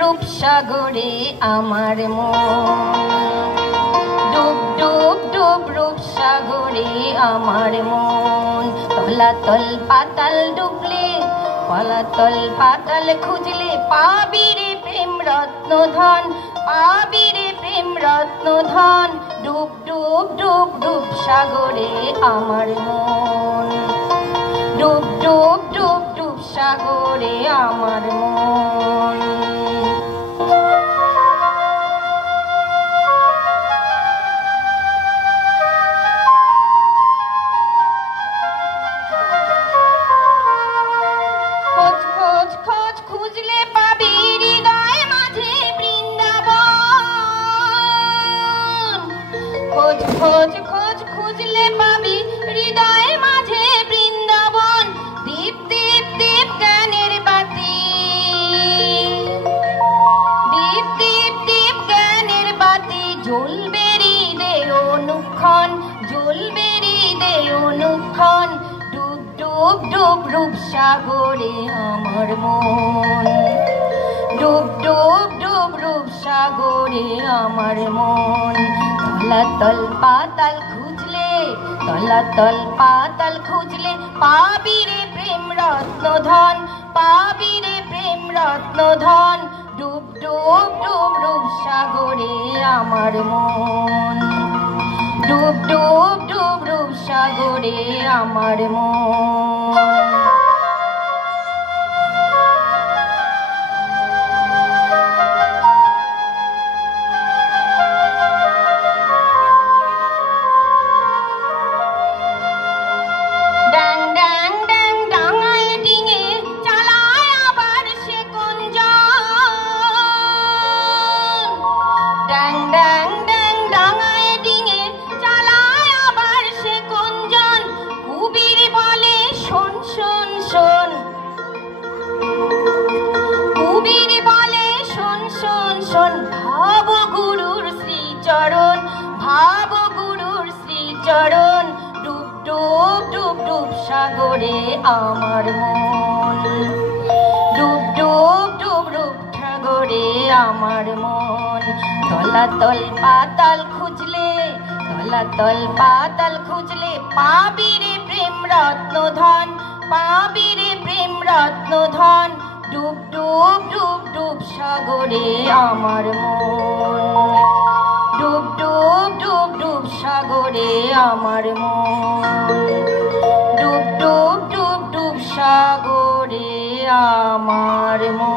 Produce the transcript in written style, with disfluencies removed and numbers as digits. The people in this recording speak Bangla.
রূপসাগরে আমার মন, ডুব ডুব ডুব রূপসাগরে আমার মন। তলাতল পাতাল ডুবলে, তলাতল পাতাল খুঁজলে পাবি রে প্রেম রত্ন ধন, পাবি রে প্রেম রত্ন ধন। ডুব ডুব ডুব ডুব সাগরে আমার মন, ডুব ডুব ডুব ডুব সাগরে আমার মন। খোঁজ খোঁজ খোঁজ খুঁজলে পাবি হৃদয় মাঝে বৃন্দাবন, খোঁজ খোঁজ খোঁজ খুঁজলে পাবি হৃদয় মাঝে বৃন্দাবন। দীপ দীপ দীপ জ্ঞানের বাতি, দীপ দীপ দীপ জ্ঞানের বাতি জ্বলবে হৃদয়ে অনুক্ষণ, জ্বলবে হৃদয়ে অনুক্ষণ। ডুব ডুব ডুব রূপসাগরে আমার মন, ডুব ডুব ডুব রূপসাগরে আমার মন। তলাতল পাতাল খুঁজলে, তলাতল পাতাল খুঁজলে পাবি রে প্রেম রত্ন ধন, পাবি রে প্রেম রত্ন ধন। ডুব ডুব ডুব রূপসাগরে আমার মন, ডুব ডুব ডুব রূপসাগরে আমার মন। ডাং ডাং ডাং ডাঙায় ডিঙে চালায় আবার সে গুঞ্জন, ডাং ডাং ডাং ডাঙায় ডিঙে চালায় আবার সে গুঞ্জন। কুবির বলে শোন শোন শোন, কুবির বলে শোন শোন শোন। ভাব গুরুর শ্রীচরণ, ভাব গুরুর শ্রীচরণ। ডুব ডুব ডুব ডুব সাগরে আমার মন, ডুব ডুব ডুব ডুব সাগরে আমার মন। তলাতল পাতাল খুঁজলে, তলাতল পাতাল খুঁজলে পাবি রে প্রেম রত্ন ধন, পাবি রে প্রেম রত্ন ধন। ডুব ডুব ডুব ডুব সাগরে আমার মন, ডুব ডুব ডুব ডুব সাগরে আমার মন, ডুব ডুব ডুব ডুব সাগরে আমার মন।